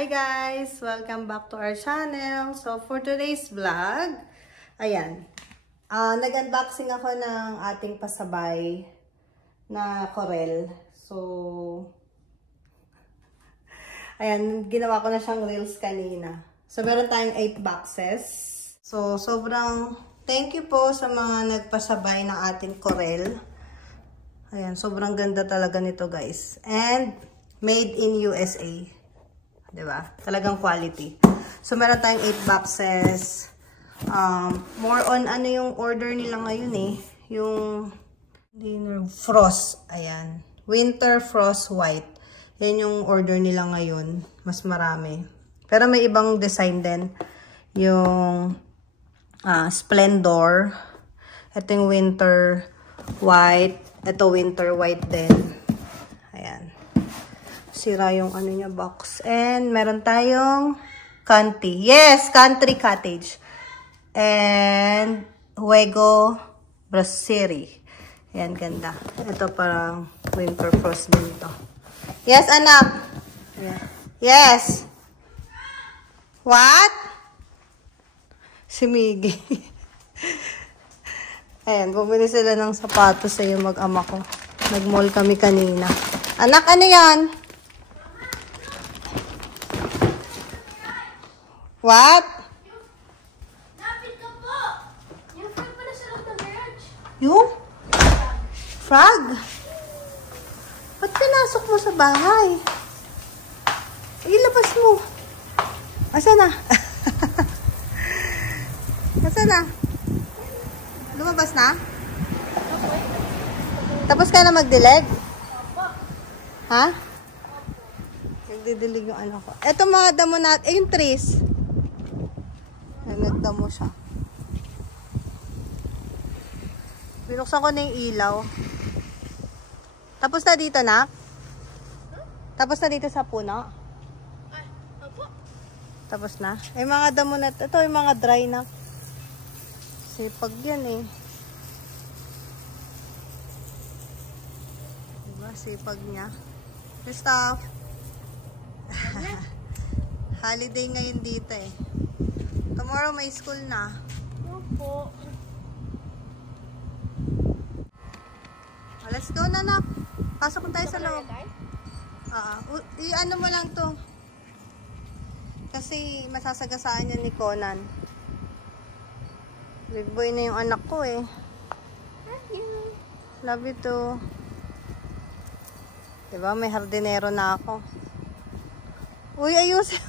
Hi guys! Welcome back to our channel. So for today's vlog, ayan, nag-unboxing ako ng ating pasabay na Corel. So, ayan, ginawa ko na siyang reels kanina. So meron tayong 8 boxes. So sobrang thank you po sa mga nagpasabay ng ating Corel. Ayan, sobrang ganda talaga nito guys. And made in USA. Diba? Talagang quality. So, meron tayong 8 boxes. More on ano yung order nila ngayon eh. Yung dinner frost. Ayan. Winter frost white. Yan yung order nila ngayon. Mas marami. Pero may ibang design din. Yung Splendor. Ito yung winter white. Ito winter white din. Ayan. Sira yung ano niya box. And meron tayong Country. Yes, Country Cottage. And Juego Brasserie. Ayan, ganda. Ito parang winter frost din ito. Yes, anak. Yes. What? Si Miggy. Ayan, bumili sila ng sapatos sa yung mag-ama ko. Nag-mall kami kanina. Anak, ano yan? What? Lapit ka po! Yung frog pala sa loob ng garage. Yung? Frog? Ba't pinasok mo sa bahay? Ilabas mo. Asa na? Asa na? Lumabas na? Tapos ka na magdilig? Ha? Nagdidilig yung ano ko. Eto mga damo natin. Yung trees. Nagdamo siya. Binuksan ko na yung ilaw. Tapos na dito na? Tapos na dito sa puno? Tapos na? Ay mga damo na. Ito yung mga dry na. Sipag yan eh. Diba? Sipag niya. Christoph. Holiday ngayon dito eh. Tomorrow may school na. Opo. Let's go na nak. Pasok tayo sa loob. I-ano mo lang to. Kasi masasagasaan yan ni Conan. Big boy na yung anak ko eh. Love you too. Diba may hardinero na ako. Uy, ayusin.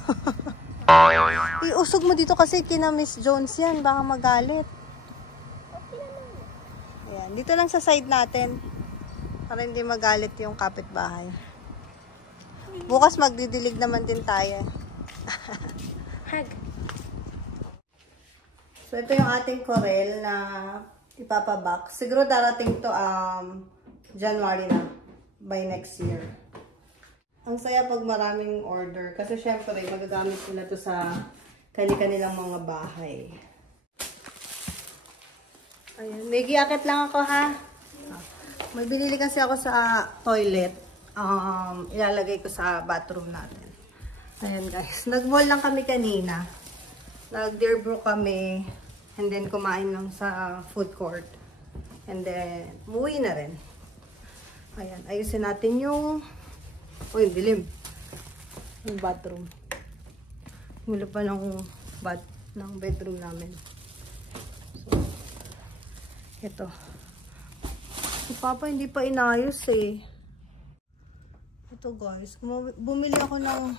Iusog mo dito kasi kina Miss Jones yan. Baka magalit. Ayan. Dito lang sa side natin. Para hindi magalit yung kapitbahay. Bukas magdidilig naman din tayo. Hug. So, ito yung ating Corel na ipapabox. Siguro darating to January na. By next year. Ang saya pag maraming order. Kasi syempre, magagamit nila to sa kanilang mga bahay. Ayan. May giakit lang ako ha. May binili kasi ako sa toilet. Ilalagay ko sa bathroom natin. Ayan guys. Nag-mall lang kami kanina. Nag-Deerbrook kami. And then kumain lang sa food court. And then, umuwi na rin. Ayan. Ayusin natin yung uy, dilim. Yung bathroom. Mula pa ng bedroom namin. So, ito. Si Papa hindi pa inayos eh. Ito guys. Bumili ako ng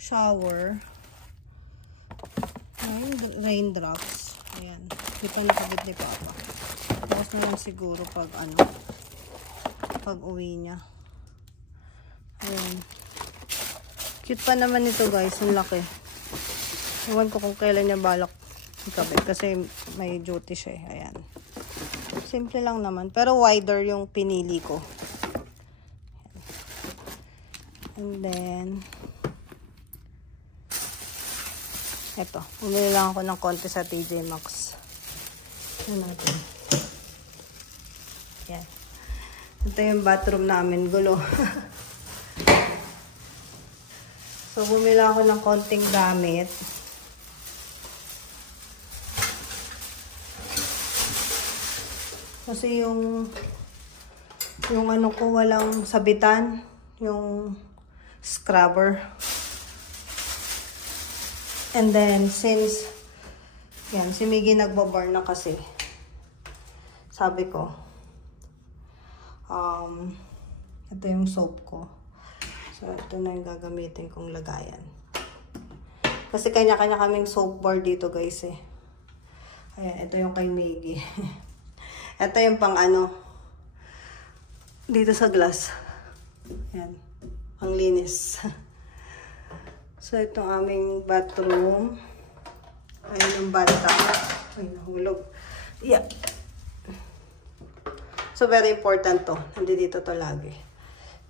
shower. Ayun, raindrops. Ayan. Hindi pa nakabit ni Papa. Tapos na lang siguro pag pag uwi niya. Ayan. Cute pa naman ito guys. Ang laki. Iwan ko kung kailan niya balak ikabit. Kasi may duty siya eh. Ayan. Simple lang naman. Pero wider yung pinili ko. And then eto. Bumili lang ako ng konti sa TJ Maxx. Ayan natin. Ayan. Ito yung bathroom namin. Gulo. So, So, bumili ako ng konting gamit. Kasi yung ano ko walang sabitan. Yung scrubber. And then, since, yan, si Miggy nagbaburn na kasi. Sabi ko, ito yung soap ko. So, ito na yung gagamitin kong lagayan. Kasi kanya-kanya kaming soap bar dito, guys, eh. Ayan, ito yung kay Miggy. Ito yung pang ano, dito sa glass. Ayan, ang linis. So, itong aming bathroom. Ayan yung bathtub. Ay, nahulog. Yeah. So, very important to. Nandito to lagi.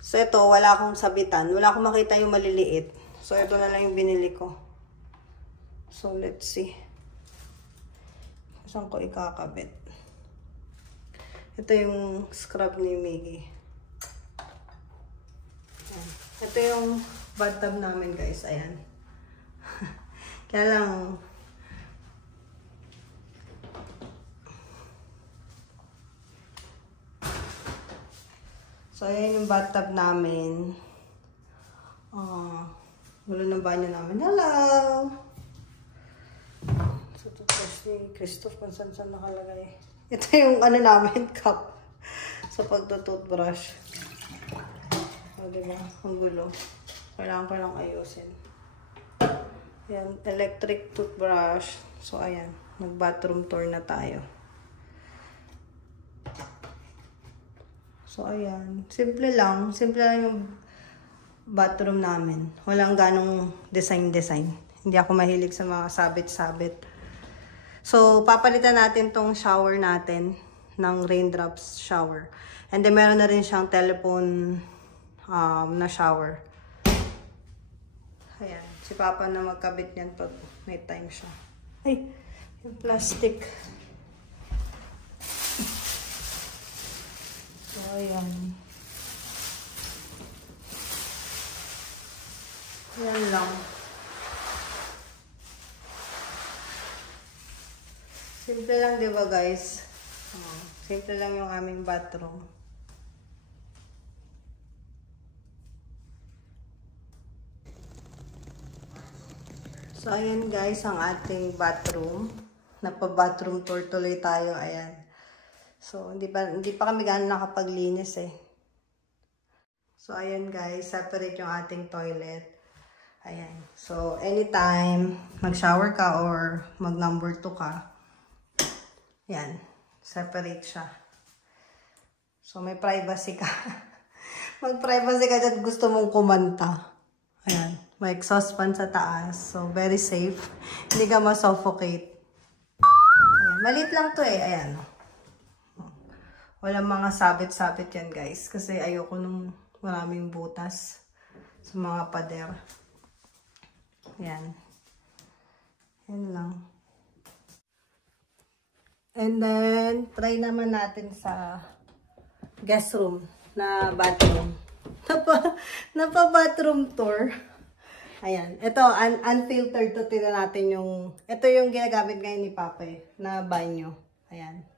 So, ito, wala akong sabitan. Wala akong makita yung maliliit. So, ito na lang yung binili ko. So, let's see. Saan ko ikakabit? Ito yung scrub ni Miggy. Ito yung bathtub namin, guys. Ayan. Kaya lang, so, ayan yung bathtub namin. Wala ng banyo namin. Hello! So, toothbrush ni Christoph kung saan nakalagay. Ito yung ano namin, cup. Sa pagtutoothbrush. O, diba? Ang gulo. Kailangan pa lang ayusin. Ayan, electric toothbrush. So, ayan. Nag-bathroom tour na tayo. So, ayan. Simple lang. Simple lang yung bathroom namin. Walang ganong design-design. Hindi ako mahilig sa mga sabit-sabit. So, papalitan natin tong shower natin ng raindrops shower. And then, meron na rin siyang telephone na shower. Ayan. Si Papa na magkabit niyan pag may time siya. Ay! Yung plastic. So, ayan. Ayan lang. Simple lang, diba, guys? Simple lang yung aming bathroom. So, ayan, guys, ang ating bathroom. Napa-bathroom tour tuloy tayo. Ayan. So, hindi pa kami gano'n nakapaglinis eh. So, ayan guys, separate yung ating toilet. Ayan. So, anytime mag-shower ka or mag-number 2 ka, ayan, separate siya. So, may privacy ka. Mag-privacy ka dyan gusto mong kumanta. Ayan. May exhaust fan sa taas. So, very safe. Hindi ka ma-suffocate. Ayan. Maliit lang to eh. Ayan. Walang mga sabit-sabit yan, guys. Kasi ayoko nung maraming butas sa mga pader. Yan. Yan lang. And then, try naman natin sa guest room na bathroom. Napa-bathroom tour. Ayan. Ito, unfiltered to. Tignan natin yung... Ito yung ginagamit ngayon ni Papa eh, na banyo. Ayan.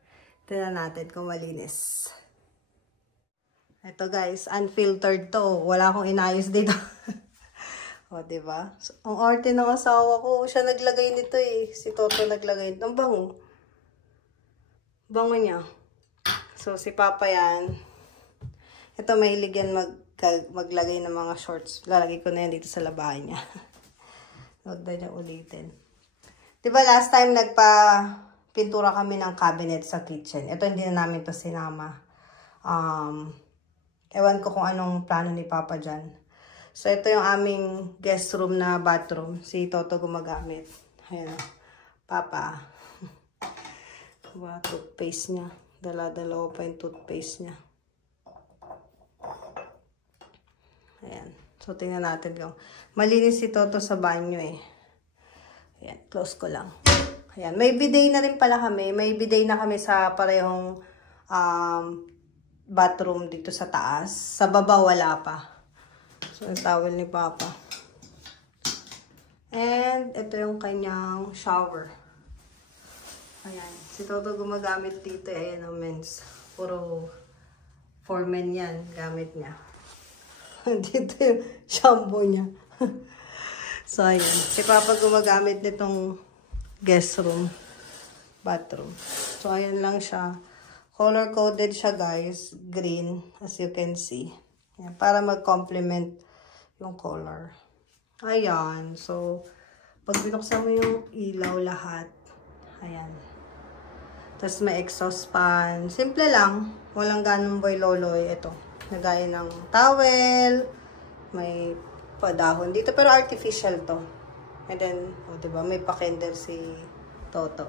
Tignan natin kung malinis. Ito guys, unfiltered to. Wala akong inayos dito. O, diba? So, ang arte ng asawa ko, siya naglagay nito eh. Si Toto naglagay nito. Ang bango. Bango niya. So, si Papa yan. Ito, mahilig yan maglagay ng mga shorts. Lalagay ko na yan dito sa labahan niya. Huwag na niya ulitin. Diba last time pintura kami ng cabinet sa kitchen. Ito hindi na namin to sinama. Ewan ko kung anong plano ni Papa dyan. So, ito yung aming guest room na bathroom. Si Toto gumagamit. Ayan. Papa. Toothpaste niya. Dala-dalawa pa yung toothpaste niya. Ayan. So, tingnan natin kung malinis si Toto sa banyo eh. Ayan. Close ko lang. Ayan. May bidet na rin pala kami. May bidet na kami sa parehong bathroom dito sa taas. Sa baba wala pa. So, yung towel ni Papa. And ito yung kanyang shower. Ayan. Si Toto gumagamit dito. Ayan ang men's. Puro for men yan. Gamit niya. Dito yung shampoo niya. So, ayan. Si Papa gumagamit nitong guest room. Bathroom. So, ayan lang siya. Color-coded siya, guys. Green. As you can see. Ayan. Para mag-complement yung color. Ayan. So, pag binuksan mo yung ilaw lahat. Ayan. Tapos may exhaust fan. Simple lang. Walang ganong boy loloy. Ito. Nagaya ng towel. May padahon dito. Pero artificial to. And then, oh, diba? May pa-candle si Toto.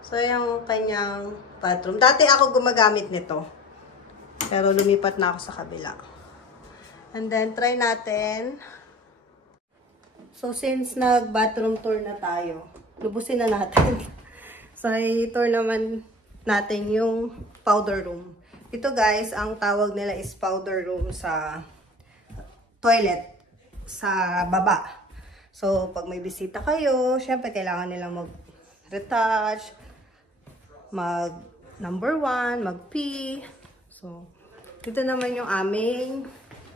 So, yung kanyang bathroom. Dati ako gumagamit nito. Pero lumipat na ako sa kabila. And then, try natin. So, since nag-bathroom tour na tayo, lubusin na natin. So, i-tour naman natin yung powder room. Ito guys, ang tawag nila is powder room sa toilet, sa baba. So, pag may bisita kayo, syempre kailangan nilang mag-retouch, mag-number 1, mag-pee. So, dito naman yung aming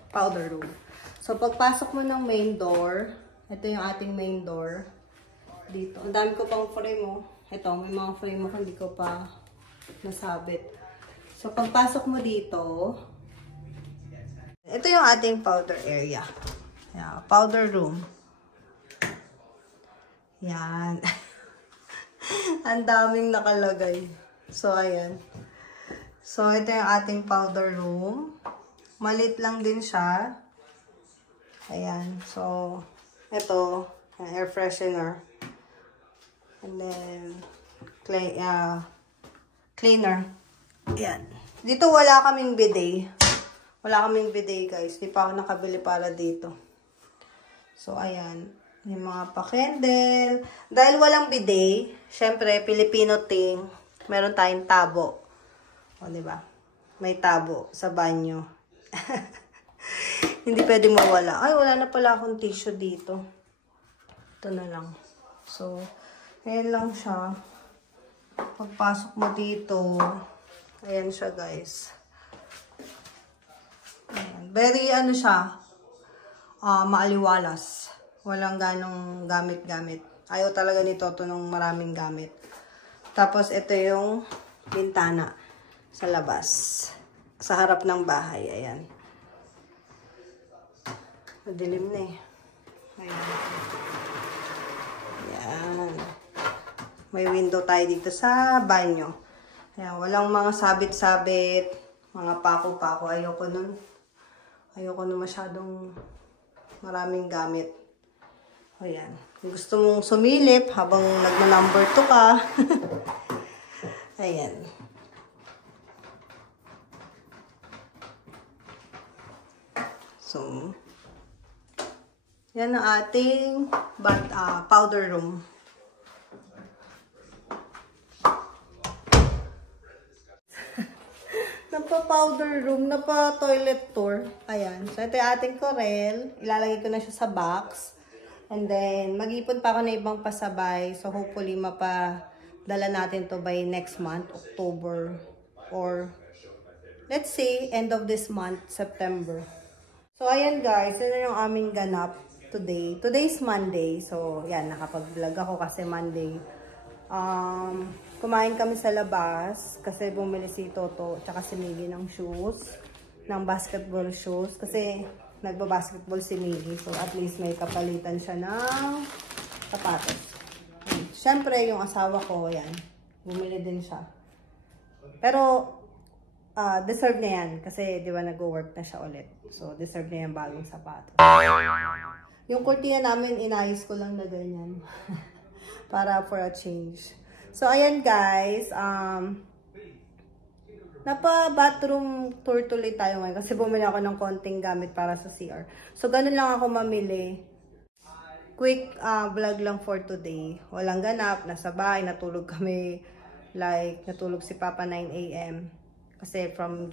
powder room. So, pagpasok mo ng main door, ito yung ating main door. Dito. Ang dami ko pang frame mo. Ito, may mga frame mo hindi ko pa nasabit. So, pagpasok mo dito, ito yung ating powder area. Yeah, powder room. Yan. Ang daming nakalagay. So, ayan. So, ito yung ating powder room. Malit lang din siya. Ayan. So, ito, air freshener. And then, cleaner. Ayan. Dito wala kaming bidet. Wala kaming bidet, guys. Di pa ako nakabili para dito. So, ayan. Yung mga pa-candle. Dahil walang bidet, syempre, Filipino thing, meron tayong tabo. O, diba? May tabo sa banyo. Hindi pwedeng mawala. Ay, wala na pala akong tissue dito. Ito na lang. So, ayan lang siya. Pagpasok mo dito, ayan siya, guys. Ayan. Very, ano siya, maaliwalas. Walang ganong gamit-gamit. Ayaw talaga ni Toto ng maraming gamit. Tapos, ito yung bintana sa labas. Sa harap ng bahay. Ayan. Madilim na eh. Ayan. Ayan. May window tayo dito sa banyo. Ayan. Walang mga sabit-sabit. Mga pako-pako. Ayoko nun. Ayoko nun masyadong maraming gamit. Ayan. Kung gusto mong sumilip habang nagna-number 2 ka. Ayan. So, yan ang ating powder room. Napa-powder room, napa-toilet tour. Ayan. So, ito yung ating Corel. Ilalagay ko na siya sa box. And then, mag-ipon pa ako na ibang pasabay. So, hopefully, mapadala natin to by next month, October. Or, let's say, end of this month, September. So, ayan guys. Ito yung aming ganap today. Today's Monday. So, yan. Nakapag-vlog ako kasi Monday. Kumain kami sa labas kasi bumili si Toto tsaka si Miggy ng shoes, ng basketball shoes kasi nagba-basketball si Miggy, so at least may kapalitan siya ng sapatos. Siyempre yung asawa ko, yan, bumili din siya. Pero deserve niya yan kasi di ba nag-work na siya ulit, so deserve niya yung bagong sapatos. Yung kurtina namin inayos ko lang na ganyan para for a change. So, ayan guys, napa-bathroom tour tuloy tayo ngayon kasi bumili ako ng konting gamit para sa CR. So, ganun lang ako mamili. Quick vlog lang for today. Walang ganap, nasa bahay, natulog kami, like, natulog si Papa 9 AM kasi from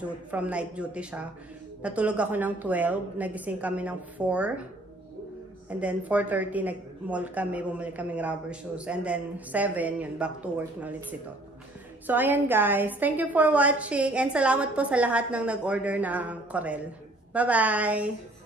night duty siya. Natulog ako ng 12, nagising kami ng 4. And then 4:30 nag-mall kami, bumili kaming rubber shoes. And then 7, yun, back to work na ulit si Tot. So ayan guys, thank you for watching and salamat po sa lahat ng nag-order ng Corel. Bye-bye!